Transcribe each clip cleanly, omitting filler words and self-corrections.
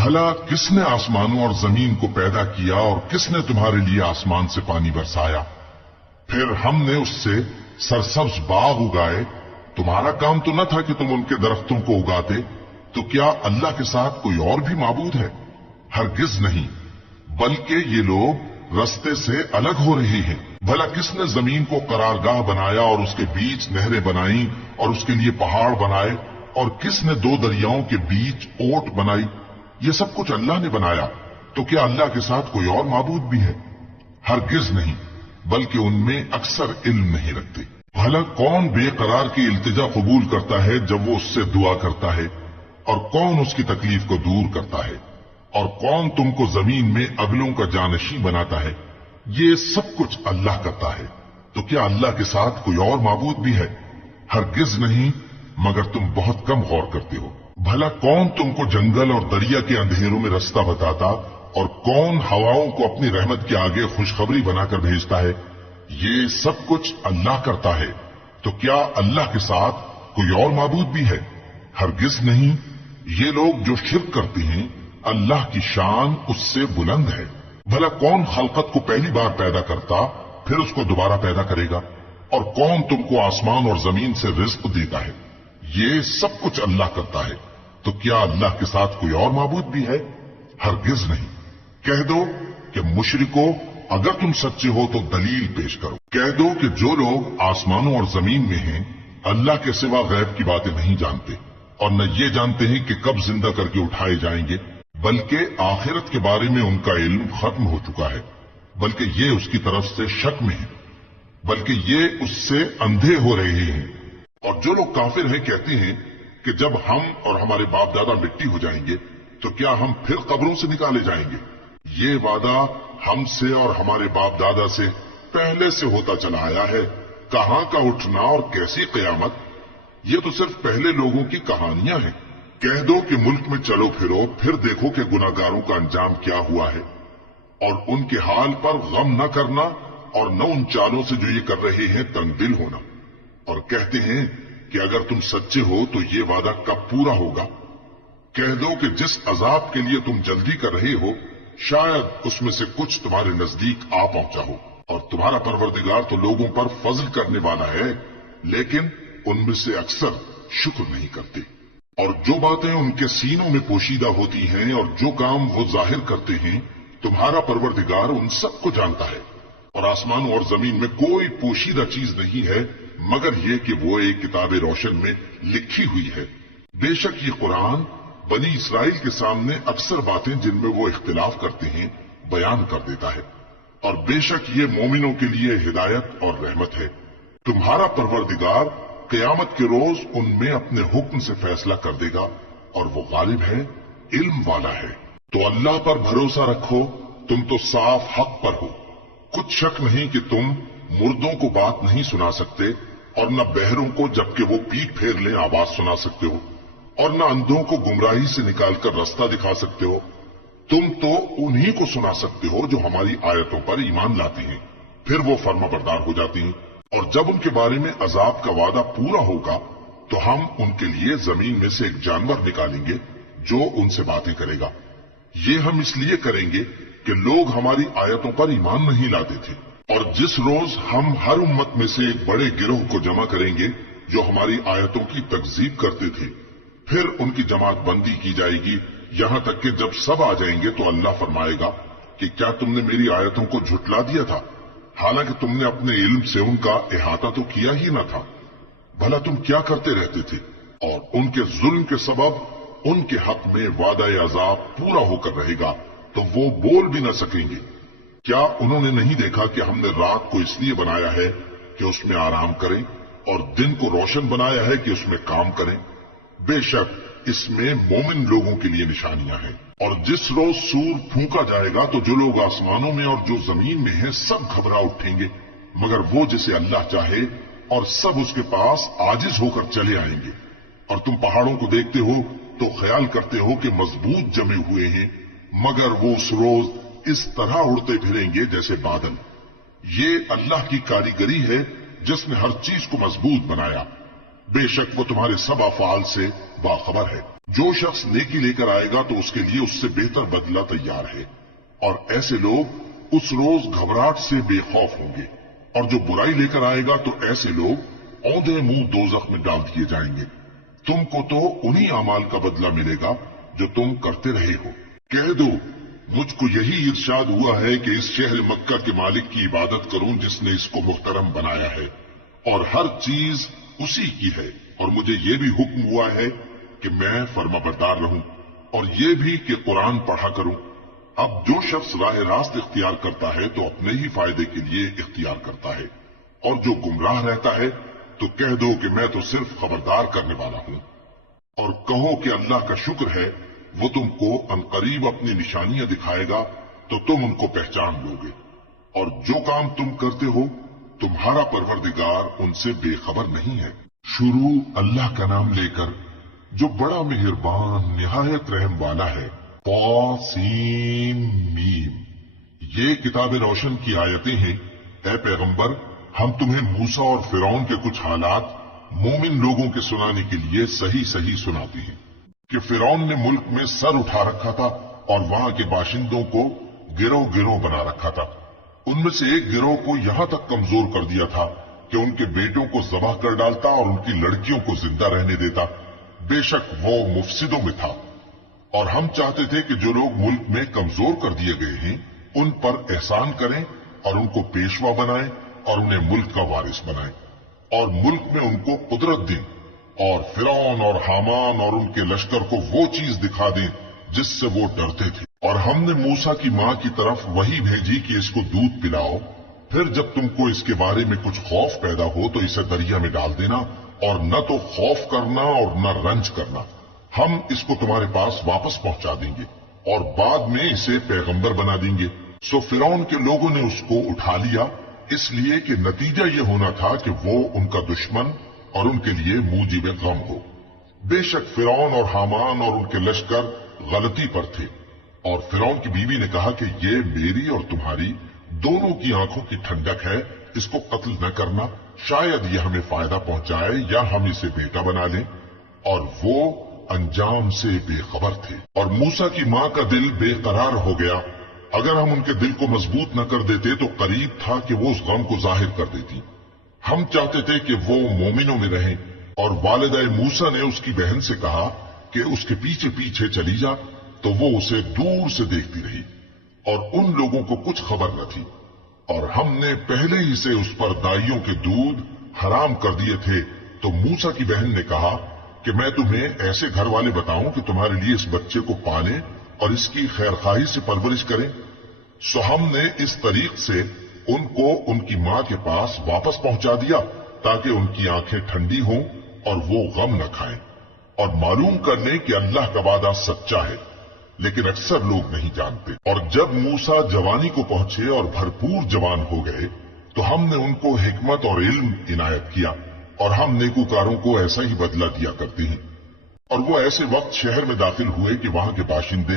بھلا کس نے آسمانوں اور زمین کو پیدا کیا اور کس نے تمہارے لیے آسمان سے پانی برسایا؟ پھر ہم نے اس سے سرسبز باغ اگائے. تمہارا کام تو نہ تھا کہ تم ان کے درختوں کو اگاتے. تو کیا اللہ کے ساتھ کوئی اور بھی معبود ہے؟ ہرگز نہیں، بلکہ یہ لوگ رستے سے الگ ہو رہے ہیں. بھلا کس نے زمین کو قرارگاہ بنایا اور اس کے بیچ نہریں بنائیں اور اس کے لیے پہاڑ بنائے، اور کس نے دو دریاؤں کے بیچ اوٹ بنائی؟ یہ سب کچھ اللہ نے بنایا. تو کیا اللہ کے ساتھ کوئی اور معبود بھی ہے؟ ہرگز نہیں، بلکہ ان میں اکثر علم نہیں رکھتے. بھلا کون بے قرار کی التجا قبول کرتا ہے جب وہ اس سے دعا کرتا ہے، اور کون اس کی تکلیف کو دور کرتا ہے، اور کون تم کو زمین میں اگلوں کا جانشین بناتا ہے؟ یہ سب کچھ اللہ کرتا ہے. تو کیا اللہ کے ساتھ کوئی اور معبود بھی ہے؟ ہرگز نہیں، مگر تم بہت کم غور کرتے ہو. بھلا کون تم کو جنگل اور دریا کے اندھیروں میں رستہ بتاتا، اور کون ہواؤں کو اپنی رحمت کے آگے خوشخبری بنا کر بھیجتا ہے؟ یہ سب کچھ اللہ کرتا ہے. تو کیا اللہ کے ساتھ کوئی اور معبود بھی ہے؟ ہرگز نہیں. یہ لوگ جو شرک کرتے ہیں، اللہ کی شان اس سے بلند ہے. بھلا کون خلقت کو پہلی بار پیدا کرتا پھر اس کو دوبارہ پیدا کرے گا؟ اور کون تم کو آسمان اور زمین سے رزق دیتا ہے؟ یہ سب کچھ اللہ کرتا ہے. تو کیا اللہ کے ساتھ کوئی اور معبود بھی ہے؟ ہرگز نہیں. کہہ دو کہ مشرکو، اگر تم سچے ہو تو دلیل پیش کرو. کہہ دو کہ جو لوگ آسمانوں اور زمین میں ہیں اللہ کے سوا غیب کی باتیں نہیں جانتے، اور نہ یہ جانتے ہیں کہ کب زندہ کر کے اٹھائے جائیں گے، بلکہ آخرت کے بارے میں ان کا علم ختم ہو چکا ہے، بلکہ یہ اس کی طرف سے شک میں ہے، بلکہ یہ اس سے اندھے ہو رہے ہیں. اور جو لوگ کافر ہیں کہتے ہیں کہ جب ہم اور ہمارے باپ دادا مٹی ہو جائیں گے تو کیا ہم پھر قبروں سے نکالے جائیں گے؟ یہ وعدہ ہم سے اور ہمارے باپ دادا سے پہلے سے ہوتا چلا آیا ہے. کہاں کا اٹھنا اور کیسی قیامت؟ یہ تو صرف پہلے لوگوں کی کہانیاں ہیں. کہہ دو کہ ملک میں چلو پھرو، پھر دیکھو کہ گناہگاروں کا انجام کیا ہوا ہے، اور ان کے حال پر غم نہ کرنا، اور نہ ان چالوں سے جو یہ کر رہے ہیں تنگ دل ہونا. اور کہتے ہیں کہ اگر تم سچے ہو تو یہ وعدہ کب پورا ہوگا؟ کہہ دو کہ جس عذاب کے لیے تم جلدی کر رہے ہو شاید اس میں سے کچھ تمہارے نزدیک آ پہنچا ہو، اور تمہارا پروردگار تو لوگوں پر فضل کرنے والا ہے، لیکن ان میں سے اکثر شکر نہیں کرتے. اور جو باتیں ان کے سینوں میں پوشیدہ ہوتی ہیں اور جو کام وہ ظاہر کرتے ہیں، تمہارا پروردگار ان سب کو جانتا ہے. اور آسمانوں اور زمین میں کوئی پوشیدہ چیز نہیں ہے مگر یہ کہ وہ ایک کتاب روشن میں لکھی ہوئی ہے. بے شک یہ قرآن بنی اسرائیل کے سامنے اکثر باتیں جن میں وہ اختلاف کرتے ہیں بیان کر دیتا ہے، اور بے شک یہ مومنوں کے لیے ہدایت اور رحمت ہے. تمہارا پروردگار قیامت کے روز ان میں اپنے حکم سے فیصلہ کر دے گا، اور وہ غالب ہے، علم والا ہے. تو اللہ پر بھروسہ رکھو، تم تو صاف حق پر ہو. کچھ شک نہیں کہ تم مردوں کو بات نہیں سنا سکتے، اور نہ بہروں کو جبکہ وہ پیٹ پھیر لیں آواز سنا سکتے ہو، اور نہ اندھوں کو گمراہی سے نکال کر رستہ دکھا سکتے ہو. تم تو انہی کو سنا سکتے ہو جو ہماری آیتوں پر ایمان لاتے ہیں، پھر وہ فرما بردار ہو جاتے ہیں. اور جب ان کے بارے میں عذاب کا وعدہ پورا ہوگا تو ہم ان کے لیے زمین میں سے ایک جانور نکالیں گے جو ان سے باتیں کرے گا. یہ ہم اس لیے کریں گے کہ لوگ ہماری آیتوں پر ایمان نہیں لاتے تھے. اور جس روز ہم ہر امت میں سے ایک بڑے گروہ کو جمع کریں گے جو ہماری آیتوں کی تکذیب کرتے تھے، پھر ان کی جماعت بندی کی جائے گی یہاں تک کہ جب سب آ جائیں گے تو اللہ فرمائے گا کہ کیا تم نے میری آیتوں کو جھٹلا دیا تھا، حالانکہ تم نے اپنے علم سے ان کا احاطہ تو کیا ہی نہ تھا. بھلا تم کیا کرتے رہتے تھے؟ اور ان کے ظلم کے سبب ان کے حق میں وعدہ عذاب پورا ہو کر رہے گا تو وہ بول بھی نہ سکیں گے. کیا انہوں نے نہیں دیکھا کہ ہم نے رات کو اس لیے بنایا ہے کہ اس میں آرام کریں، اور دن کو روشن بنایا ہے کہ اس میں کام کریں؟ بے شک اس میں مومن لوگوں کے لیے نشانیاں ہیں. اور جس روز سور پھونکا جائے گا تو جو لوگ آسمانوں میں اور جو زمین میں ہیں سب گھبرا اٹھیں گے مگر وہ جسے اللہ چاہے، اور سب اس کے پاس عاجز ہو کر چلے آئیں گے. اور تم پہاڑوں کو دیکھتے ہو تو خیال کرتے ہو کہ مضبوط جمے ہوئے ہیں، مگر وہ اس روز اس طرح اڑتے پھریں گے جیسے بادل. یہ اللہ کی کاریگری ہے جس نے ہر چیز کو مضبوط بنایا. بے شک وہ تمہارے سب افعال سے باخبر ہے. जो शख्स नेकी लेकर आएगा तो उसके लिए उससे बेहतर बदला तैयार है, और ऐसे लोग उस रोज घबराहट से बेखौफ होंगे। और जो बुराई लेकर आएगा तो ऐसे लोग औंधे मुंह दोजख में डाल दिए जाएंगे। तुमको तो उन्हीं अमाल का बदला मिलेगा जो तुम करते रहे हो। कह दो, मुझको यही इरशाद हुआ है कि इस शहर मक्का के मालिक की इबादत करूं जिसने इसको मुहतरम बनाया है, और हर चीज उसी की है। और मुझे यह भी हुक्म हुआ है कि मैं फर्माबरदार रहूं, और यह भी कि कुरान पढ़ा करूं। अब जो शख्स राह रास्त इख्तियार करता है तो अपने ही फायदे के लिए इख्तियार करता है, और जो गुमराह रहता है तो कह दो कि मैं तो सिर्फ खबरदार करने वाला हूं। और कहो कि अल्लाह का शुक्र है, वो तुमको अनकरीब अपनी निशानियां दिखाएगा तो तुम उनको पहचान लोगे। और जो काम तुम करते हो तुम्हारा परवरदिगार उनसे बेखबर नहीं है। शुरू अल्लाह का नाम लेकर जो बड़ा मेहरबान निहायत रहम वाला है। तासीम मीम, ये किताब रोशन की आयतें हैं। ए पैगंबर, हम तुम्हें मूसा और फिरौन के कुछ हालात मोमिन लोगों के सुनाने के लिए सही सही सुनाते हैं कि फिरौन ने मुल्क में सर उठा रखा था और वहां के बाशिंदों को गिरोह गिरोह बना रखा था। उनमें से एक गिरोह को यहां तक कमजोर कर दिया था कि उनके बेटों को ज़बाह कर डालता और उनकी लड़कियों को जिंदा रहने देता। बेशक वो मुफसिदों में था, और हम चाहते थे कि जो लोग मुल्क में कमजोर कर दिए गए हैं उन पर एहसान करें और उनको पेशवा बनाएं और उन्हें मुल्क का वारिस बनाएं, और मुल्क में उनको कुदरत दें, और फिरौन और हामान और उनके लश्कर को वो चीज दिखा दें जिससे वो डरते थे। और हमने मूसा की मां की तरफ वही भेजी कि इसको दूध पिलाओ, फिर जब तुमको इसके बारे में कुछ खौफ पैदा हो तो इसे दरिया में डाल देना, और न तो खौफ करना और न रंज करना। हम इसको तुम्हारे पास वापस पहुंचा देंगे और बाद में इसे पैगंबर बना देंगे। सो फिरौन के लोगों ने उसको उठा लिया, इसलिए कि नतीजा यह होना था कि वो उनका दुश्मन और उनके लिए मूजिब गम हो। बेशक फिरौन और हामान और उनके लश्कर गलती पर थे, और फिरौन की बीवी ने कहा कि ये मेरी और तुम्हारी दोनों की आंखों की ठंडक है, इसको कत्ल न करना, शायद यह हमें फायदा पहुंचाए या हम इसे बेटा बना लें। और वो अंजाम से बेखबर थे। और मूसा की मां का दिल बेकरार हो गया। अगर हम उनके दिल को मजबूत न कर देते तो करीब था कि वो उस गम को जाहिर कर देती। हम चाहते थे कि वो मोमिनों में रहें, और वालिदा मूसा ने उसकी बहन से कहा कि उसके पीछे पीछे चली जा, तो वो उसे दूर से देखती रही, और उन लोगों को कुछ खबर न थी। और हमने पहले ही से उस पर दाइयों के दूध हराम कर दिए थे। तो मूसा की बहन ने कहा कि मैं तुम्हें ऐसे घर वाले बताऊं कि तुम्हारे लिए इस बच्चे को पालें और इसकी खैरखाही से परवरिश करें। सो हमने इस तरीक से उनको उनकी मां के पास वापस पहुंचा दिया ताकि उनकी आंखें ठंडी हों और वो गम न खाएं, और मालूम कर लें कि अल्लाह का वादा सच्चा है, लेकिन अक्सर लोग नहीं जानते। और जब मूसा जवानी को पहुंचे और भरपूर जवान हो गए तो हमने उनको हिकमत और इल्म इनायत किया, और हम नेकूकारों को ऐसा ही बदला दिया करते हैं। और वो ऐसे वक्त शहर में दाखिल हुए कि वहां के बाशिंदे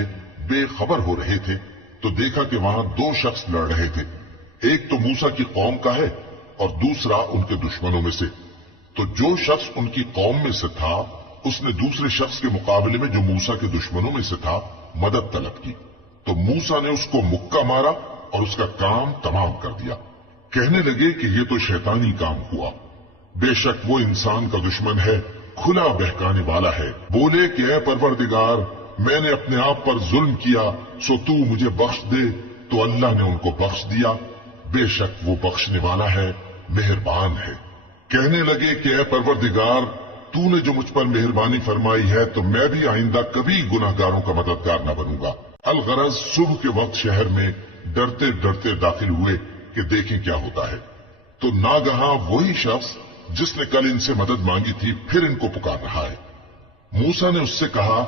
बेखबर हो रहे थे, तो देखा कि वहां दो शख्स लड़ रहे थे। एक तो मूसा की कौम का है और दूसरा उनके दुश्मनों में से। तो जो शख्स उनकी कौम में से था उसने दूसरे शख्स के मुकाबले में जो मूसा के दुश्मनों में से था मदद तलब की। तो मूसा ने उसको मुक्का मारा और उसका काम तमाम कर दिया। कहने लगे कि ये तो शैतानी काम हुआ, बेशक वो इंसान का दुश्मन है, खुला बहकाने वाला है। बोले कि ऐ परवरदिगार, मैंने अपने आप पर जुल्म किया, सो तू मुझे बख्श दे। तो अल्लाह ने उनको बख्श दिया, बेशक वो बख्शने वाला है, मेहरबान है। कहने लगे कि ऐ परवरदिगार, तूने जो मुझ पर मेहरबानी फरमाई है तो मैं भी आइंदा कभी गुनाहगारों का मददगार न बनूंगा। अलगरज सुबह के वक्त शहर में डरते डरते दाखिल हुए कि देखें क्या होता है। तो नागहां वही शख्स जिसने कल इनसे मदद मांगी थी फिर इनको पुकार रहा है। मूसा ने उससे कहा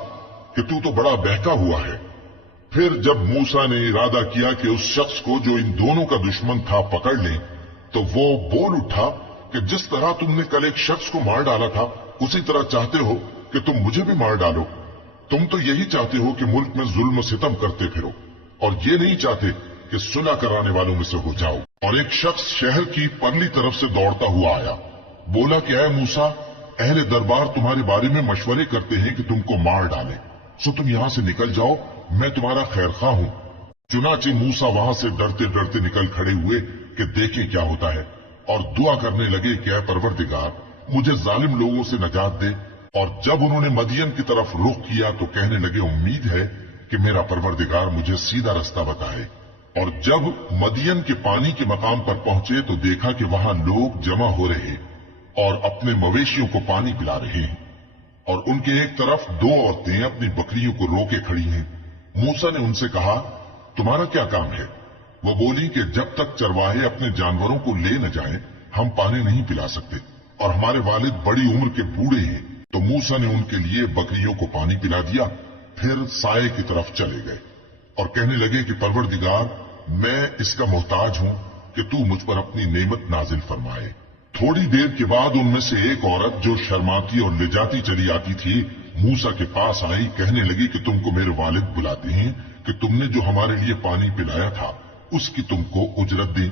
कि तू तो बड़ा बहका हुआ है। फिर जब मूसा ने इरादा किया कि उस शख्स को जो इन दोनों का दुश्मन था पकड़ लें, तो वो बोल उठा कि जिस तरह तुमने कल एक शख्स को मार डाला था उसी तरह चाहते हो कि तुम मुझे भी मार डालो। तुम तो यही चाहते हो कि मुल्क में जुल्म सितम करते फिरो, और ये नहीं चाहते कि सुलह कराने वालों में से हो जाओ। और एक शख्स शहर की परली तरफ से दौड़ता हुआ आया, बोला कि ऐ मूसा, अहले दरबार तुम्हारे बारे में मशवरे करते हैं कि तुमको मार डालें, सो तुम यहां से निकल जाओ, मैं तुम्हारा खैरखा हूं। चुनाचे मूसा वहां से डरते डरते निकल खड़े हुए कि देखें क्या होता है, और दुआ करने लगे कि ऐ परवरदिगार, मुझे जालिम लोगों से नजात दे। और जब उन्होंने मदियन की तरफ रुख किया तो कहने लगे, उम्मीद है कि मेरा परवरदिगार मुझे सीधा रास्ता बताए। और जब मदियन के पानी के मकाम पर पहुंचे तो देखा कि वहां लोग जमा हो रहे और अपने मवेशियों को पानी पिला रहे हैं, और उनके एक तरफ दो औरतें अपनी बकरियों को रोके खड़ी हैं। मूसा ने उनसे कहा, तुम्हारा क्या काम है? वो बोली कि जब तक चरवाहे अपने जानवरों को ले न जाएं, हम पानी नहीं पिला सकते, और हमारे वालिद बड़ी उम्र के बूढ़े हैं। तो मूसा ने उनके लिए बकरियों को पानी पिला दिया, फिर साये की तरफ चले गए और कहने लगे कि परवरदिगार, मैं इसका मोहताज हूं कि तू मुझ पर अपनी नेमत नाजिल फरमाए। थोड़ी देर के बाद उनमें से एक औरत जो शर्माती और लिजाती चली आती थी, मूसा के पास आई, कहने लगी कि तुमको मेरे वालिद बुलाते हैं कि तुमने जो हमारे लिए पानी पिलाया था उसकी तुमको उजरत दें।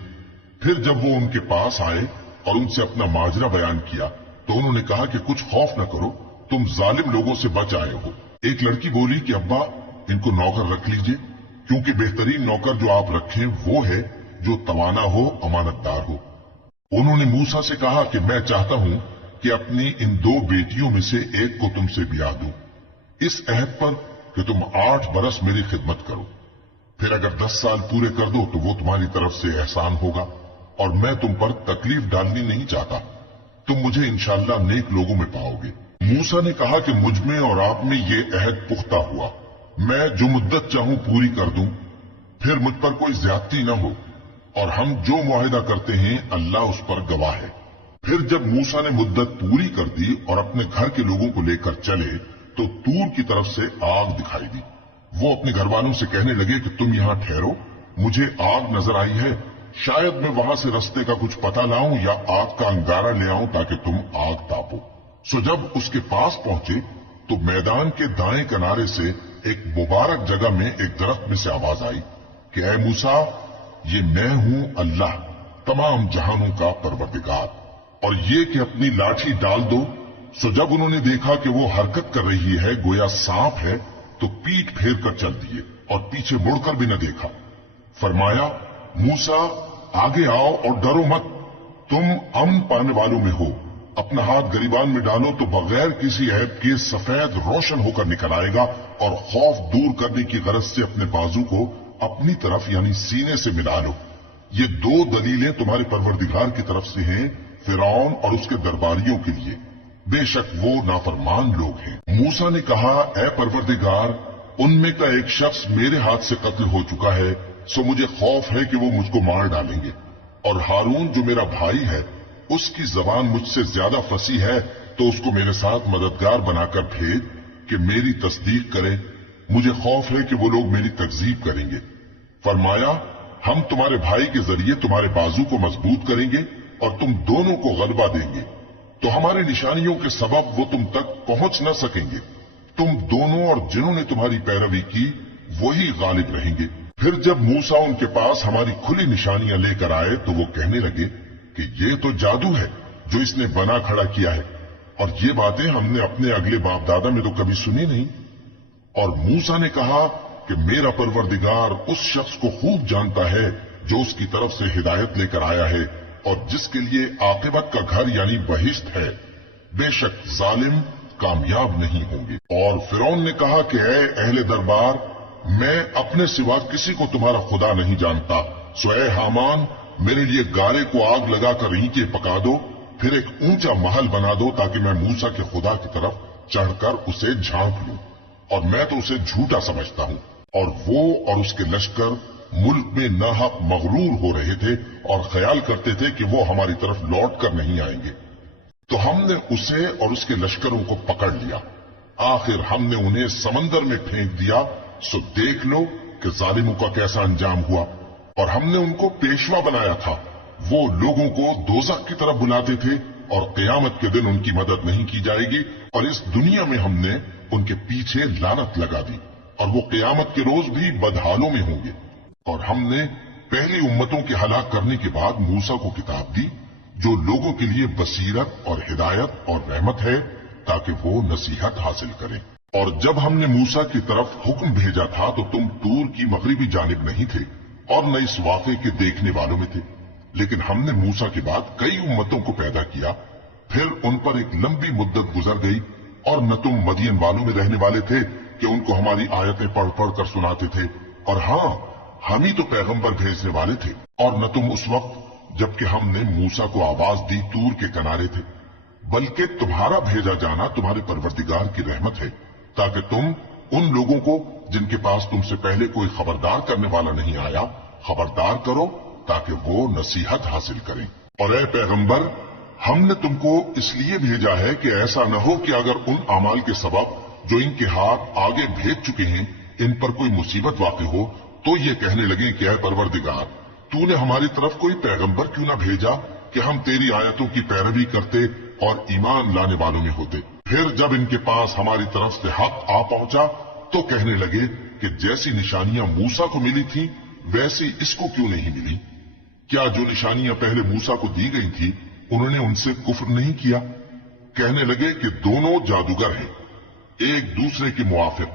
फिर जब वो उनके पास आए और उनसे अपना माजरा बयान किया तो उन्होंने कहा कि कुछ खौफ न करो, तुम जालिम लोगों से बच आए हो। एक लड़की बोली कि अब्बा, इनको नौकर रख लीजिए, क्योंकि बेहतरीन नौकर जो आप रखें वो है जो तवाना हो, अमानतदार हो। उन्होंने मूसा से कहा कि मैं चाहता हूं कि अपनी इन दो बेटियों में से एक को तुमसे ब्याह दूं, इस अहद पर कि तुम 8 बरस मेरी खिदमत करो। फिर अगर 10 साल पूरे कर दो तो वो तुम्हारी तरफ से एहसान होगा, और मैं तुम पर तकलीफ डालनी नहीं चाहता। तुम मुझे इंशाअल्लाह नेक लोगों में पाओगे। मूसा ने कहा कि मुझ में और आप में ये अहद पुख्ता हुआ, मैं जो मुद्दत चाहूं पूरी कर दूं, फिर मुझ पर कोई ज्यादती न हो, और हम जो मुआहिदा करते हैं अल्लाह उस पर गवाह है। फिर जब मूसा ने मुद्दत पूरी कर दी और अपने घर के लोगों को लेकर चले तो तूर की तरफ से आग दिखाई दी। वो अपने घर वालों से कहने लगे कि तुम यहां ठहरो, मुझे आग नजर आई है, शायद मैं वहां से रास्ते का कुछ पता लाऊं या आग का अंगारा ले आऊं ताकि तुम आग तापो। सो जब उसके पास पहुंचे तो मैदान के दाएं किनारे से एक मुबारक जगह में एक दरख्त में से आवाज आई कि ऐ मूसा, ये मैं हूं अल्लाह, तमाम जहानों का परवरदिगार, और ये कि अपनी लाठी डाल दो। सो जब उन्होंने देखा कि वो हरकत कर रही है गोया सांप है, तो पीठ फेर कर चल दिए और पीछे मुड़कर भी न देखा। फरमाया, मूसा आगे आओ और डरो मत, तुम अमन पाने वालों में हो। अपना हाथ गरीबान में डालो तो बगैर किसी ऐब के सफेद रोशन होकर निकल आएगा, और खौफ दूर करने की गरज से अपने बाजू को अपनी तरफ यानी सीने से मिला लो। ये 2 दलीलें तुम्हारे परवरदिगार की तरफ से हैं फिरौन और उसके दरबारियों के लिए, बेशक वो नाफरमान लोग हैं। मूसा ने कहा, ऐ परवरदिगार, उनमें का एक शख्स मेरे हाथ से कत्ल हो चुका है, सो मुझे खौफ है कि वो मुझको मार डालेंगे, और हारून जो मेरा भाई है उसकी जबान मुझसे ज्यादा फसी है, तो उसको मेरे साथ मददगार बनाकर भेज कि मेरी तस्दीक करे। मुझे खौफ है कि वो लोग मेरी तकजीब करेंगे। फरमाया, हम तुम्हारे भाई के जरिए तुम्हारे बाजू को मजबूत करेंगे और तुम दोनों को गलबा देंगे, तो हमारी निशानियों के सबब वो तुम तक पहुंच न सकेंगे। तुम दोनों और जिन्होंने तुम्हारी पैरवी की वही गालिब रहेंगे। फिर जब मूसा उनके पास हमारी खुली निशानियां लेकर आए तो वो कहने लगे कि ये तो जादू है जो इसने बना खड़ा किया है, और ये बातें हमने अपने अगले बाप दादा में तो कभी सुनी नहीं। और मूसा ने कहा कि मेरा परवरदिगार उस शख्स को खूब जानता है जो उसकी तरफ से हिदायत लेकर आया है और जिसके लिए आकिबत का घर यानी बहिश्त है। बेशक जालिम कामयाब नहीं होंगे। और फिरौन ने कहा कि ऐ अहले दरबार, मैं अपने सिवा किसी को तुम्हारा खुदा नहीं जानता, सो ऐ हामान, मेरे लिए गारे को आग लगाकर ईंटें पका दो, फिर एक ऊंचा महल बना दो ताकि मैं मूसा के खुदा की तरफ चढ़कर उसे झांक लूं। और मैं तो उसे झूठा समझता हूं। और वो और उसके लश्कर मुल्क में नाहक मगरूर हो रहे थे और ख्याल करते थे कि वो हमारी तरफ लौट कर नहीं आएंगे। तो हमने उसे और उसके लश्करों को पकड़ लिया, आखिर हमने उन्हें समंदर में फेंक दिया। सो देख लो कि जालिमों का कैसा अंजाम हुआ। और हमने उनको पेशवा बनाया था, वो लोगों को दोज़ख की तरफ बुलाते थे, और क़यामत के दिन उनकी मदद नहीं की जाएगी, और इस दुनिया में हमने उनके पीछे लानत लगा दी, और वो क़यामत के रोज भी बदहालों में होंगे। और हमने पहली उम्मतों के हलाक करने के बाद मूसा को किताब दी, जो लोगों के लिए बसीरत और हिदायत और रहमत है ताकि वो नसीहत हासिल करें। और जब हमने मूसा की तरफ हुक्म भेजा था तो तुम तूर की मगरिबी जानिब नहीं थे और न इस वाक़े के देखने वालों में थे, लेकिन हमने मूसा के बाद कई उम्मतों को पैदा किया, फिर उन पर एक लंबी मुद्दत गुजर गई और न तुम मदियन वालों में रहने वाले थे कि उनको हमारी आयतें पढ़ पढ़ कर सुनाते थे, और हां हम ही तो पैगंबर भेजने वाले थे। और न तुम उस वक्त जबकि हमने मूसा को आवाज दी तूर के किनारे थे, बल्कि तुम्हारा भेजा जाना तुम्हारे परवरदिगार की रहमत है ताकि तुम उन लोगों को जिनके पास तुमसे पहले कोई खबरदार करने वाला नहीं आया खबरदार करो ताकि वो नसीहत हासिल करें। और ए पैगंबर, हमने तुमको इसलिए भेजा है कि ऐसा न हो कि अगर उन अमाल के सबब जो इनके हाथ आगे भेज चुके हैं इन पर कोई मुसीबत वाक़ई हो तो ये कहने लगे कि ऐ परवरदिगार, तूने हमारी तरफ कोई पैगंबर क्यों न भेजा कि हम तेरी आयतों की पैरवी करते और ईमान लाने वालों में होते। फिर जब इनके पास हमारी तरफ से हक आ पहुंचा तो कहने लगे कि जैसी निशानियां मूसा को मिली थी वैसी इसको क्यों नहीं मिली। क्या जो निशानियां पहले मूसा को दी गई थी उन्होंने उनसे कुफ्र नहीं किया। कहने लगे कि दोनों जादूगर हैं एक दूसरे के मुआफिक,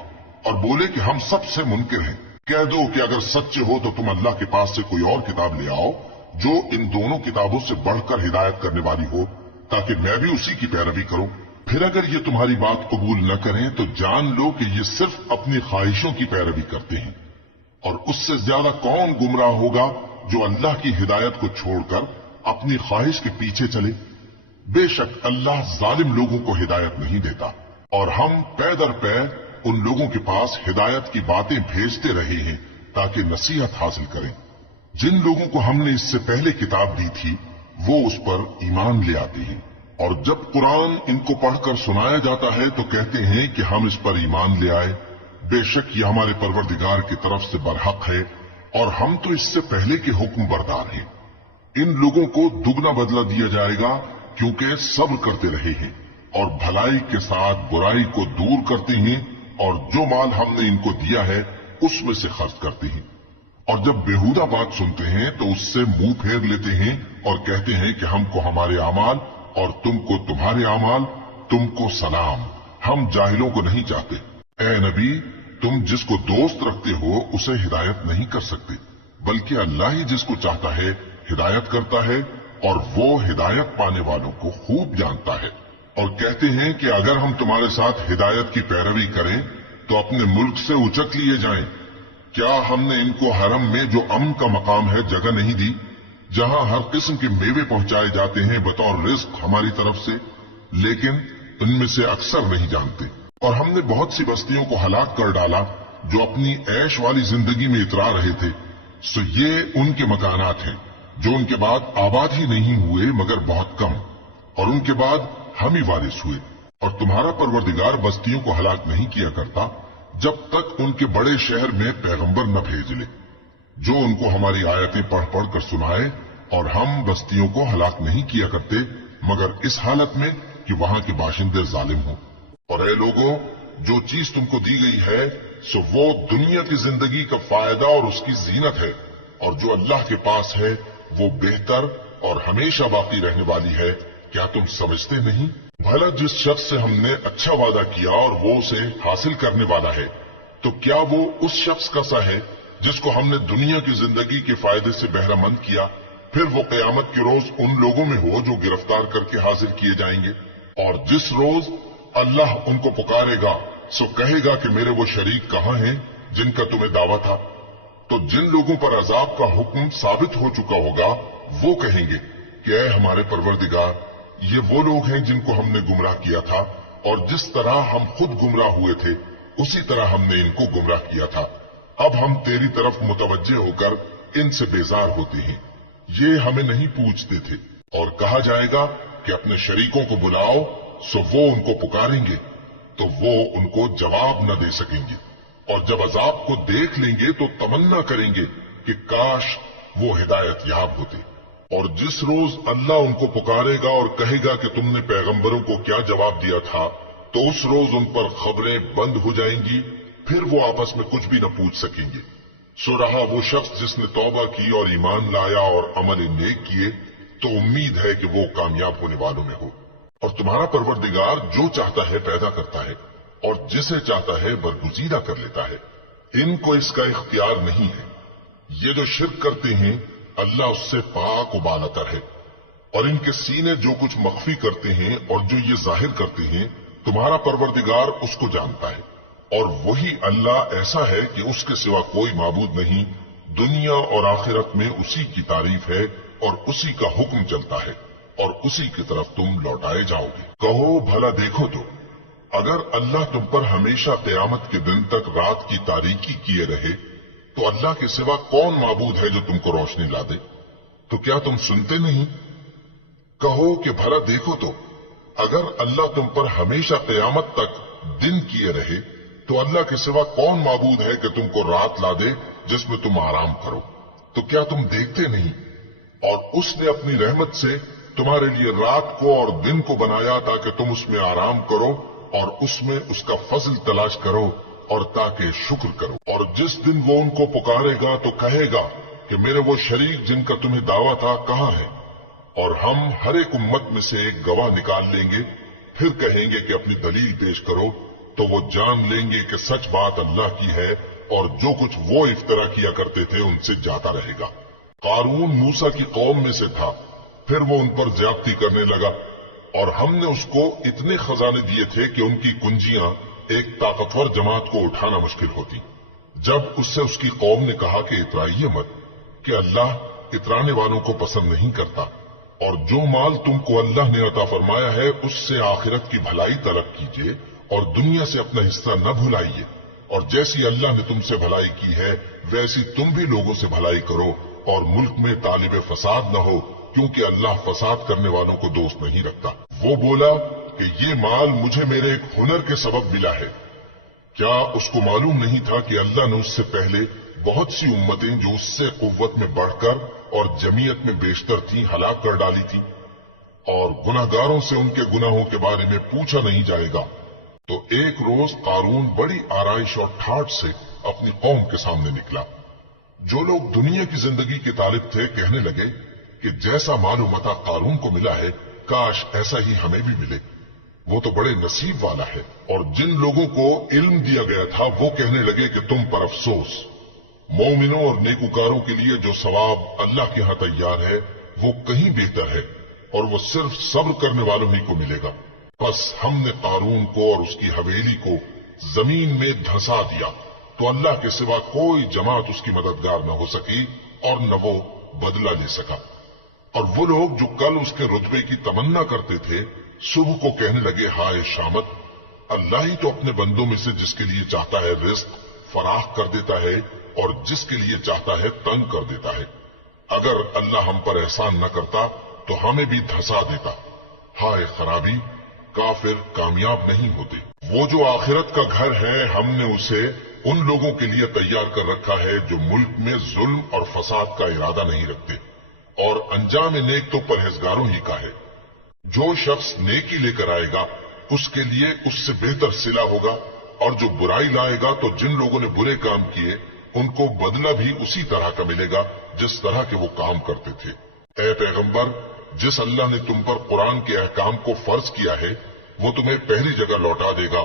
और बोले कि हम सबसे मुनकिर हैं। कह दो कि अगर सच्चे हो तो तुम अल्लाह के पास से कोई और किताब ले आओ जो इन दोनों किताबों से बढ़कर हिदायत करने वाली हो ताकि मैं भी उसी की पैरवी करूं। फिर अगर ये तुम्हारी बात कबूल न करें तो जान लो कि ये सिर्फ अपनी ख्वाहिशों की पैरवी करते हैं, और उससे ज्यादा कौन गुमराह होगा जो अल्लाह की हिदायत को छोड़कर अपनी ख्वाहिश के पीछे चले। बेशक अल्लाह जालिम लोगों को हिदायत नहीं देता, और हम पै दर पै उन लोगों के पास हिदायत की बातें भेजते रहे हैं ताकि नसीहत हासिल करें। जिन लोगों को हमने इससे पहले किताब दी थी वो उस पर ईमान ले आते हैं, और जब कुरान इनको पढ़कर सुनाया जाता है तो कहते हैं कि हम इस पर ईमान ले आए। बेशक ये हमारे परवरदिगार की तरफ से बरहक है और हम तो इससे पहले के हुक्म बरदार हैं। इन लोगों को दुगना बदला दिया जाएगा क्योंकि सब्र करते रहे हैं और भलाई के साथ बुराई को दूर करते हैं, और जो माल हमने इनको दिया है उसमें से खर्च करते हैं। और जब बेहुदा बात सुनते हैं तो उससे मुंह फेर लेते हैं और कहते हैं कि हमको हमारे अमाल और तुमको तुम्हारे अमाल, तुमको सलाम, हम जाहिलों को नहीं चाहते। ए नबी, तुम जिसको दोस्त रखते हो उसे हिदायत नहीं कर सकते, बल्कि अल्लाह ही जिसको चाहता है हिदायत करता है, और वो हिदायत पाने वालों को खूब जानता है। और कहते हैं कि अगर हम तुम्हारे साथ हिदायत की पैरवी करें तो अपने मुल्क से उचक लिए जाएं। क्या हमने इनको हरम में जो अमन का मकाम है जगह नहीं दी, जहां हर किस्म के मेवे पहुंचाए जाते हैं बतौर रिस्क हमारी तरफ से, लेकिन इनमें से अक्सर नहीं जानते। और हमने बहुत सी बस्तियों को हलाक कर डाला जो अपनी ऐश वाली जिंदगी में इतरा रहे थे, सो ये उनके मकानात हैं जो उनके बाद आबाद ही नहीं हुए मगर बहुत कम, और उनके बाद हम ही वारिस हुए। और तुम्हारा परवरदिगार बस्तियों को हलाक नहीं किया करता जब तक उनके बड़े शहर में पैगंबर न भेज ले जो उनको हमारी आयतें पढ़ पढ़ कर सुनाए, और हम बस्तियों को हलाक नहीं किया करते मगर इस हालत में कि वहां के बाशिंदे जालिम हों। और ऐ लोगों, जो चीज तुमको दी गई है सो वो दुनिया की जिंदगी का फायदा और उसकी जीनत है, और जो अल्लाह के पास है वो बेहतर और हमेशा बाकी रहने वाली है। क्या तुम समझते नहीं? भला जिस शख्स से हमने अच्छा वादा किया और वो उसे हासिल करने वाला है, तो क्या वो उस शख्स का सा है जिसको हमने दुनिया की जिंदगी के फायदे से बहरामंद किया, फिर वो कयामत के रोज उन लोगों में हो जो गिरफ्तार करके हाजिर किए जाएंगे। और जिस रोज अल्लाह उनको पुकारेगा सो कहेगा कि मेरे वो शरीक कहां हैं जिनका तुम्हें दावा था। तो जिन लोगों पर अजाब का हुक्म साबित हो चुका होगा वो कहेंगे कि ऐ हमारे परवरदिगार, ये वो लोग हैं जिनको हमने गुमराह किया था, और जिस तरह हम खुद गुमराह हुए थे उसी तरह हमने इनको गुमराह किया था। अब हम तेरी तरफ मुतवज्जे होकर इनसे बेजार होते हैं, ये हमें नहीं पूछते थे। और कहा जाएगा कि अपने शरीकों को बुलाओ, सो वो उनको पुकारेंगे तो वो उनको जवाब न दे सकेंगे, और जब अजाब को देख लेंगे तो तमन्ना करेंगे कि काश वो हिदायत याब होते। और जिस रोज अल्लाह उनको पुकारेगा और कहेगा कि तुमने पैगंबरों को क्या जवाब दिया था, तो उस रोज उन पर खबरें बंद हो जाएंगी, फिर वो आपस में कुछ भी न पूछ सकेंगे। सो रहा वो शख्स जिसने तौबा की और ईमान लाया और अमल नेक किए, तो उम्मीद है कि वो कामयाब होने वालों में हो। और तुम्हारा परवरदिगार जो चाहता है पैदा करता है और जिसे चाहता है बरगुजीदा कर लेता है। इनको इसका इख्तियार नहीं है। ये जो शिर्क करते हैं अल्लाह उससे पाक व बालतर है। और इनके सीने जो कुछ मख्फी करते हैं और जो ये जाहिर करते हैं तुम्हारा परवरदिगार उसको जानता है। और वही अल्लाह ऐसा है कि उसके सिवा कोई माबूद नहीं। दुनिया और आखिरत में उसी की तारीफ है और उसी का हुक्म चलता है और उसी की तरफ तुम लौटाए जाओगे। कहो भला देखो तो अगर अल्लाह तुम पर हमेशा क़यामत के दिन तक रात की तारीकी किए रहे तो अल्लाह के सिवा कौन माबूद है जो तुमको रोशनी ला दे? तो क्या तुम सुनते नहीं? कहो कि भला देखो तो अगर अल्लाह तुम पर हमेशा क़यामत तक दिन किए रहे तो अल्लाह के सिवा कौन माबूद है कि तुमको रात ला दे जिसमें तुम आराम करो? तो क्या तुम देखते नहीं? और उसने अपनी रहमत से तुम्हारे लिए रात को और दिन को बनाया ताकि तुम उसमें आराम करो और उसमें उसका फजल तलाश करो और ताकि शुक्र करो। और जिस दिन वो उनको पुकारेगा तो कहेगा कि मेरे वो शरीक जिनका तुम्हें दावा था कहाँ है? और हम हर एक उम्मत में से एक गवाह निकाल लेंगे। फिर कहेंगे कि अपनी दलील पेश करो, तो वो जान लेंगे कि सच बात अल्लाह की है और जो कुछ वो इफ्तरा किया करते थे उनसे जाता रहेगा। कारून मूसा की कौम में से था, फिर वो उन पर ज्यादती करने लगा और हमने उसको इतने खजाने दिए थे कि उनकी कुंजियां एक ताकतवर जमात को उठाना मुश्किल होती। जब उससे उसकी कौम ने कहा कि इतराइए मत, कि अल्लाह इतराने वालों को पसंद नहीं करता, और जो माल तुमको अल्लाह ने अता फरमाया है उससे आखिरत की भलाई तलब कीजिए और दुनिया से अपना हिस्सा न भुलाइए। और जैसी अल्लाह ने तुमसे भलाई की है वैसी तुम भी लोगों से भलाई करो और मुल्क में तालिब फसाद न हो, क्योंकि अल्लाह फसाद करने वालों को दोस्त नहीं रखता। वो बोला कि ये माल मुझे मेरे एक हुनर के सबब मिला है। क्या उसको मालूम नहीं था कि अल्लाह ने उससे पहले बहुत सी उम्मतें जो उससे कुव्वत में बढ़कर और जमीयत में बेशतर थीं हलाक कर डाली थी? और गुनाहगारों से उनके गुनाहों के बारे में पूछा नहीं जाएगा। तो एक रोज कारून बड़ी आराइश और ठाठ से अपनी कौम के सामने निकला। जो लोग दुनिया की जिंदगी के तालिब थे कहने लगे कि जैसा मालूम अता कारून को मिला है काश ऐसा ही हमें भी मिले, वो तो बड़े नसीब वाला है। और जिन लोगों को इल्म दिया गया था वो कहने लगे कि तुम पर अफसोस, मोमिनों और नेकुकारों के लिए जो सवाब अल्लाह के यहां तैयार है वो कहीं बेहतर है और वो सिर्फ सब्र करने वालों ही को मिलेगा। बस हमने कारून को और उसकी हवेली को जमीन में धंसा दिया तो अल्लाह के सिवा कोई जमात उसकी मददगार न हो सकी और न वो बदला ले सका। और वो लोग जो कल उसके रुतबे की तमन्ना करते थे सुबह को कहने लगे हाय शामत, अल्लाह ही तो अपने बंदों में से जिसके लिए चाहता है रिज्क फराह कर देता है और जिसके लिए चाहता है तंग कर देता है। अगर अल्लाह हम पर एहसान न करता तो हमें भी धंसा देता। हाय खराबी, काफिर कामयाब नहीं होते। वो जो आखिरत का घर है हमने उसे उन लोगों के लिए तैयार कर रखा है जो मुल्क में जुल्म और फसाद का इरादा नहीं रखते, और अंजाम नेक तो परहेजगारों ही का है। जो शख्स नेकी लेकर आएगा उसके लिए उससे बेहतर सिला होगा, और जो बुराई लाएगा तो जिन लोगों ने बुरे काम किए उनको बदला भी उसी तरह का मिलेगा जिस तरह के वो काम करते थे। ऐ पैगंबर, जिस अल्लाह ने तुम पर कुरान के अहकाम को फर्ज किया है वो तुम्हें पहली जगह लौटा देगा।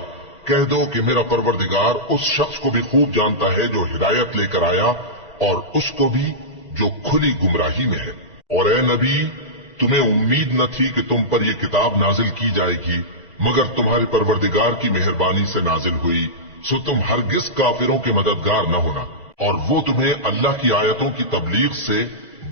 कह दो कि मेरा परवरदिगार उस शख्स को भी खूब जानता है जो हिदायत लेकर आया और उसको भी जो खुली गुमराही में है। और ए नबी, तुम्हें उम्मीद न थी कि तुम पर यह किताब नाजिल की जाएगी मगर तुम्हारे परवरदिगार की मेहरबानी से नाजिल हुई, सो तुम हरगिज काफिरों के मददगार न होना। और वो तुम्हें अल्लाह की आयतों की तबलीग से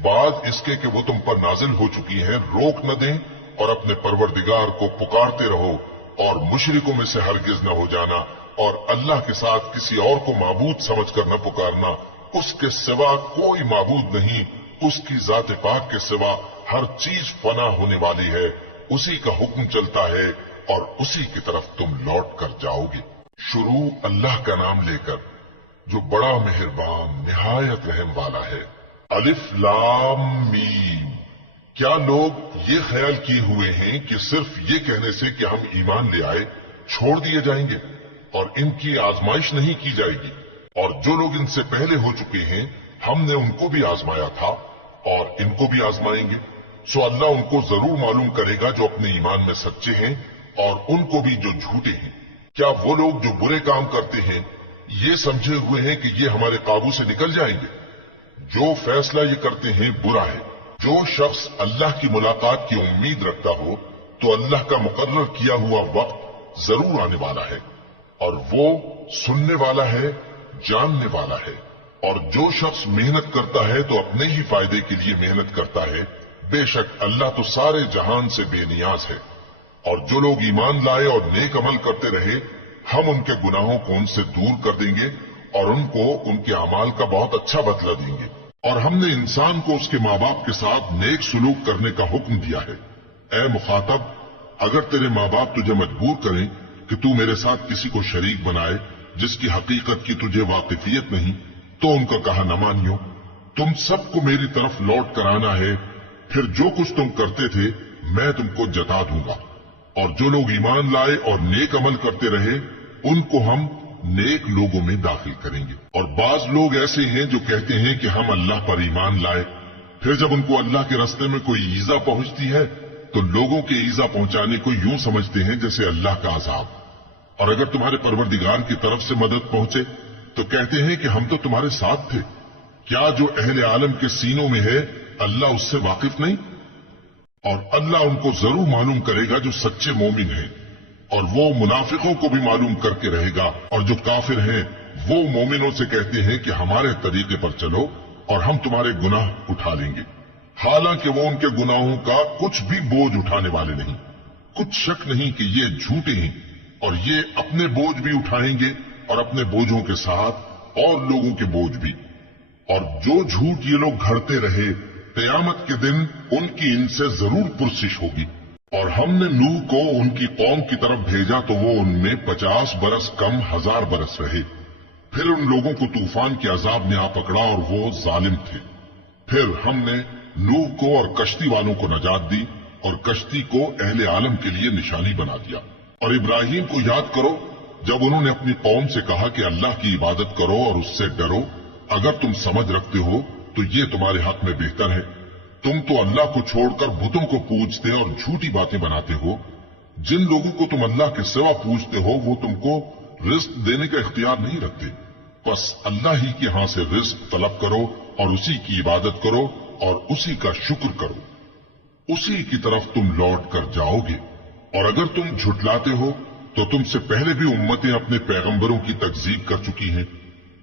बाद इसके कि वो तुम पर नाजिल हो चुकी हैं रोक न दें, और अपने परवरदिगार को पुकारते रहो और मुशरिकों में से हरगिज न हो जाना, और अल्लाह के साथ किसी और को माबूद समझकर न पुकारना। उसके सिवा कोई माबूद नहीं, उसकी जात पाक के सिवा हर चीज फना होने वाली है, उसी का हुक्म चलता है और उसी की तरफ तुम लौट कर जाओगे। शुरू अल्लाह का नाम लेकर जो बड़ा मेहरबान निहायत रहम वाला है। अलिफ लाम मीम। क्या लोग ये ख्याल किए हुए हैं कि सिर्फ ये कहने से कि हम ईमान ले आए छोड़ दिए जाएंगे और इनकी आजमाइश नहीं की जाएगी? और जो लोग इनसे पहले हो चुके हैं हमने उनको भी आजमाया था और इनको भी आजमाएंगे। सो अल्लाह उनको जरूर मालूम करेगा जो अपने ईमान में सच्चे हैं और उनको भी जो झूठे हैं। क्या वो लोग जो बुरे काम करते हैं ये समझे हुए हैं कि ये हमारे काबू से निकल जाएंगे? जो फैसला ये करते हैं बुरा है। जो शख्स अल्लाह की मुलाकात की उम्मीद रखता हो तो अल्लाह का मुकर्रर किया हुआ वक्त जरूर आने वाला है और वो सुनने वाला है, जानने वाला है। और जो शख्स मेहनत करता है तो अपने ही फायदे के लिए मेहनत करता है। बेशक अल्लाह तो सारे जहान से बेनियाज है। और जो लोग ईमान लाए और नेक अमल करते रहे हम उनके गुनाहों को उनसे दूर कर देंगे और उनको उनके अमाल का बहुत अच्छा बदला देंगे। और हमने इंसान को उसके माँ बाप के साथ नेक सुलूक करने का हुक्म दिया है। ए मुखातब, अगर तेरे माँ बाप तुझे मजबूर करें कि तू मेरे साथ किसी को शरीक बनाए जिसकी हकीकत की तुझे वाकिफियत नहीं, तो उनका कहा न मानियो। तुम सबको मेरी तरफ लौट कर आना है, फिर जो कुछ तुम करते थे मैं तुमको जता दूंगा। और जो लोग ईमान लाए और नेक अमल करते रहे उनको हम नेक लोगों में दाखिल करेंगे। और बाज लोग ऐसे हैं जो कहते हैं कि हम अल्लाह पर ईमान लाए, फिर जब उनको अल्लाह के रास्ते में कोई ईजा पहुंचती है तो लोगों के ईजा पहुंचाने को यूं समझते हैं जैसे अल्लाह का अजाब। और अगर तुम्हारे परवरदिगार की तरफ से मदद पहुंचे तो कहते हैं कि हम तो तुम्हारे साथ थे। क्या जो अहले आलम के सीनों में है अल्लाह उससे वाकिफ नहीं? और अल्लाह उनको जरूर मालूम करेगा जो सच्चे मोमिन हैं, और वो मुनाफिकों को भी मालूम करके रहेगा। और जो काफिर हैं वो मोमिनों से कहते हैं कि हमारे तरीके पर चलो और हम तुम्हारे गुनाह उठा लेंगे, हालांकि वो उनके गुनाहों का कुछ भी बोझ उठाने वाले नहीं। कुछ शक नहीं कि ये झूठे हैं और ये अपने बोझ भी उठाएंगे और अपने बोझों के साथ और लोगों के बोझ भी। और जो झूठ ये लोग घड़ते रहे क़यामत के दिन उनकी इनसे जरूर पुरसिश होगी। और हमने नूह को उनकी कौम की तरफ भेजा तो वो उनमें 50 बरस कम 1000 बरस रहे। फिर उन लोगों को तूफान के अजाब ने आ पकड़ा और वो जालिम थे। फिर हमने नूह को और कश्ती वालों को नजात दी और कश्ती को अहले आलम के लिए निशानी बना दिया। और इब्राहिम को याद करो जब उन्होंने अपनी कौम से कहा कि अल्लाह की इबादत करो और उससे डरो, अगर तुम समझ रखते हो तो ये तुम्हारे हक में बेहतर है। तुम तो अल्लाह को छोड़कर बुतों को पूजते और झूठी बातें बनाते हो। जिन लोगों को तुम अल्लाह के सिवा पूजते हो वो तुमको रिस्क देने का इख्तियार नहीं रखते। बस अल्लाह ही के यहां से रिस्क तलब करो और उसी की इबादत करो और उसी का शुक्र करो। उसी की तरफ तुम लौट कर जाओगे। और अगर तुम झुटलाते हो तो तुमसे पहले भी उम्मतें अपने पैगंबरों की तकजीब कर चुकी हैं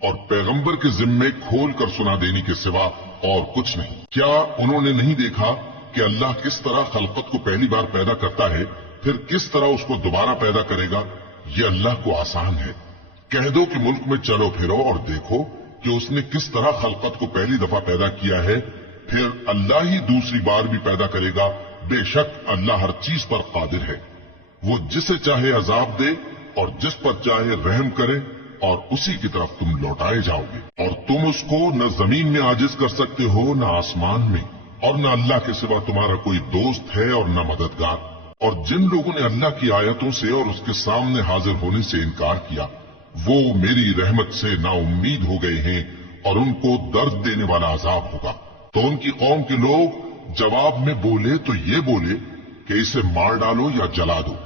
और पैगंबर के जिम्मे खोल कर सुना देने के सिवा और कुछ नहीं। क्या उन्होंने नहीं देखा कि अल्लाह किस तरह खलकत को पहली बार पैदा करता है फिर किस तरह उसको दोबारा पैदा करेगा? ये अल्लाह को आसान है। कह दो कि मुल्क में चलो फिरो और देखो कि उसने किस तरह खलकत को पहली दफा पैदा किया है, फिर अल्लाह ही दूसरी बार भी पैदा करेगा। बेशक अल्लाह हर चीज पर कादिर है। वो जिसे चाहे अजाब दे और जिस पर चाहे रहम करे और उसी की तरफ तुम लौटाए जाओगे। और तुम उसको न जमीन में आजिज कर सकते हो न आसमान में, और न अल्लाह के सिवा तुम्हारा कोई दोस्त है और न मददगार। और जिन लोगों ने अल्लाह की आयतों से और उसके सामने हाजिर होने से इनकार किया वो मेरी रहमत से नाउम्मीद हो गए हैं और उनको दर्द देने वाला अजाब होगा। तो उनकी कौम के लोग जवाब में बोले तो ये बोले कि इसे मार डालो या जला दो,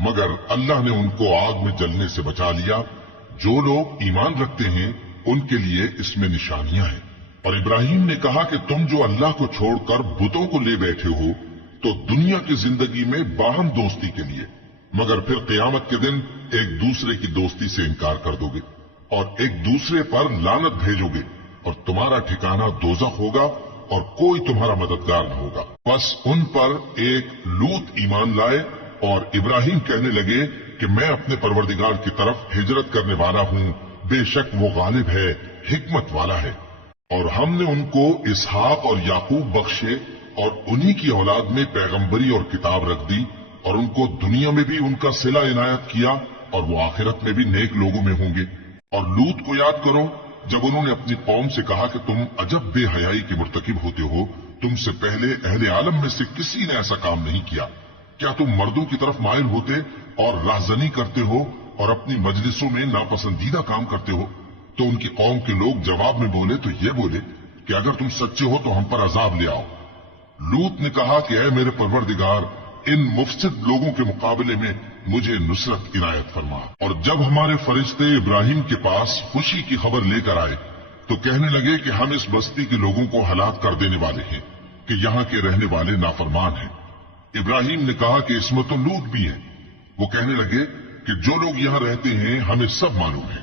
मगर अल्लाह ने उनको आग में जलने से बचा लिया। जो लोग ईमान रखते हैं उनके लिए इसमें निशानियां हैं। और इब्राहिम ने कहा कि तुम जो अल्लाह को छोड़कर बुतों को ले बैठे हो तो दुनिया की जिंदगी में बाहम दोस्ती के लिए, मगर फिर क़यामत के दिन एक दूसरे की दोस्ती से इनकार कर दोगे और एक दूसरे पर लानत भेजोगे और तुम्हारा ठिकाना दोज़ख होगा और कोई तुम्हारा मददगार न होगा। बस उन पर एक लूत ईमान लाए और इब्राहिम कहने लगे कि मैं अपने परवरदिगार की तरफ हिजरत करने वाला हूं, बेशक वो गालिब है, हिकमत वाला है। और हमने उनको इसहाक और याकूब बख्शे और उन्हीं की औलाद में पैगंबरी और किताब रख दी और उनको दुनिया में भी उनका सिला इनायत किया और वो आखिरत में भी नेक लोगों में होंगे। और लूत को याद करो जब उन्होंने अपनी कौम से कहा कि तुम अजब बेहयाई के मुर्तकिब होते हो, तुमसे पहले अहले आलम में से किसी ने ऐसा काम नहीं किया। क्या तुम मर्दों की तरफ माइल होते और राहजनी करते हो और अपनी मजलिसों में नापसंदीदा काम करते हो? तो उनकी कौम के लोग जवाब में बोले तो ये बोले कि अगर तुम सच्चे हो तो हम पर अजाब ले आओ। लूत ने कहा कि ऐ मेरे परवरदिगार, इन मुफसिद लोगों के मुकाबले में मुझे नुसरत इनायत फरमा। और जब हमारे फरिश्ते इब्राहिम के पास खुशी की खबर लेकर आए तो कहने लगे कि हम इस बस्ती के लोगों को हलाक कर देने वाले हैं कि यहाँ के रहने वाले नाफरमान हैं। इब्राहिम ने कहा कि इसमें तो लूत भी है। वो कहने लगे कि जो लोग यहाँ रहते हैं हमें सब मालूम है,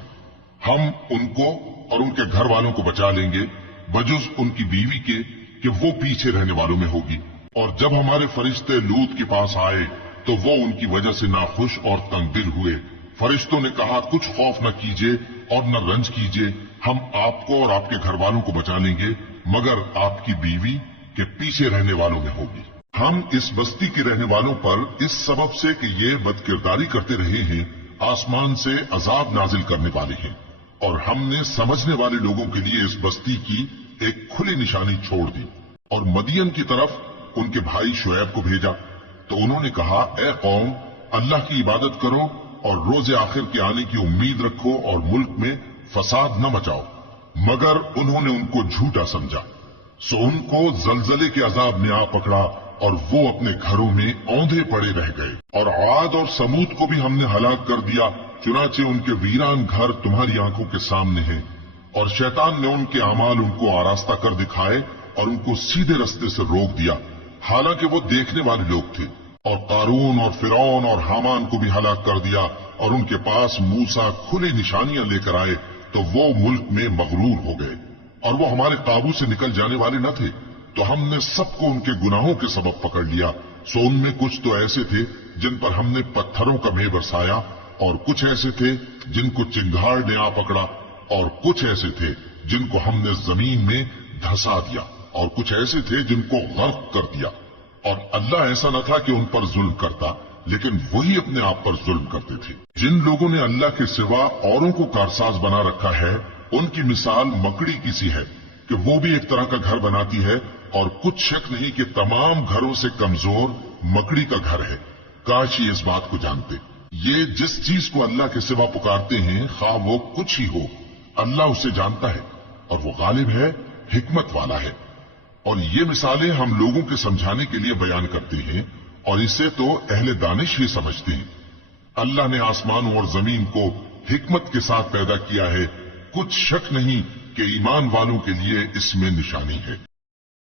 हम उनको और उनके घर वालों को बचा लेंगे बजुज उनकी बीवी के कि वो पीछे रहने वालों में होगी। और जब हमारे फरिश्ते लूत के पास आए तो वो उनकी वजह से नाखुश और तंगदिल हुए। फरिश्तों ने कहा, कुछ खौफ न कीजिए और न रंज कीजिए, हम आपको और आपके घर वालों को बचा लेंगे मगर आपकी बीवी के पीछे रहने वालों में होगी। हम इस बस्ती के रहने वालों पर इस सबब से कि ये बदकिरदारी करते रहे हैं आसमान से अजाब नाजिल करने वाले हैं। और हमने समझने वाले लोगों के लिए इस बस्ती की एक खुली निशानी छोड़ दी। और मदियन की तरफ उनके भाई शुएब को भेजा तो उन्होंने कहा, ए कौम, अल्लाह की इबादत करो और रोजे आखिर के आने की उम्मीद रखो और मुल्क में फसाद न मचाओ। मगर उन्होंने उनको झूठा समझा, सो उनको जलजले के अजाब ने आ पकड़ा और वो अपने घरों में औंधे पड़े रह गए। और आद और समूद को भी हमने हलाक कर दिया, चुनाचे उनके वीरान घर तुम्हारी आंखों के सामने हैं। और शैतान ने उनके अमाल उनको आरास्ता कर दिखाए और उनको सीधे रास्ते से रोक दिया, हालांकि वो देखने वाले लोग थे। और कारून और फिरौन और हामान को भी हलाक कर दिया। और उनके पास मूसा खुली निशानियां लेकर आए तो वो मुल्क में मगरूर हो गए और वो हमारे काबू से निकल जाने वाले न थे। तो हमने सबको उनके गुनाहों के सबब पकड़ लिया। सो उनमें कुछ तो ऐसे थे जिन पर हमने पत्थरों का मेह बरसाया, और कुछ ऐसे थे जिनको चिंगार ने आ पकड़ा, और कुछ ऐसे थे जिनको हमने जमीन में धंसा दिया, और कुछ ऐसे थे जिनको गर्क कर दिया। और अल्लाह ऐसा न था कि उन पर जुल्म करता, लेकिन वही अपने आप पर जुल्म करते थे। जिन लोगों ने अल्लाह के सिवा औरों को कारसाज बना रखा है, उनकी मिसाल मकड़ी की सी है कि वो भी एक तरह का घर बनाती है, और कुछ शक नहीं कि तमाम घरों से कमजोर मकड़ी का घर है। काश ये इस बात को जानते। ये जिस चीज को अल्लाह के सिवा पुकारते हैं, खा वो कुछ ही हो, अल्लाह उसे जानता है और वो गालिब है, हिकमत वाला है। और ये मिसालें हम लोगों के समझाने के लिए बयान करते हैं, और इसे तो अहले दानिश ही समझते हैं। अल्लाह ने आसमानों और जमीन को हिकमत के साथ पैदा किया है, कुछ शक नहीं कि ईमान वालों के लिए इसमें निशानी है।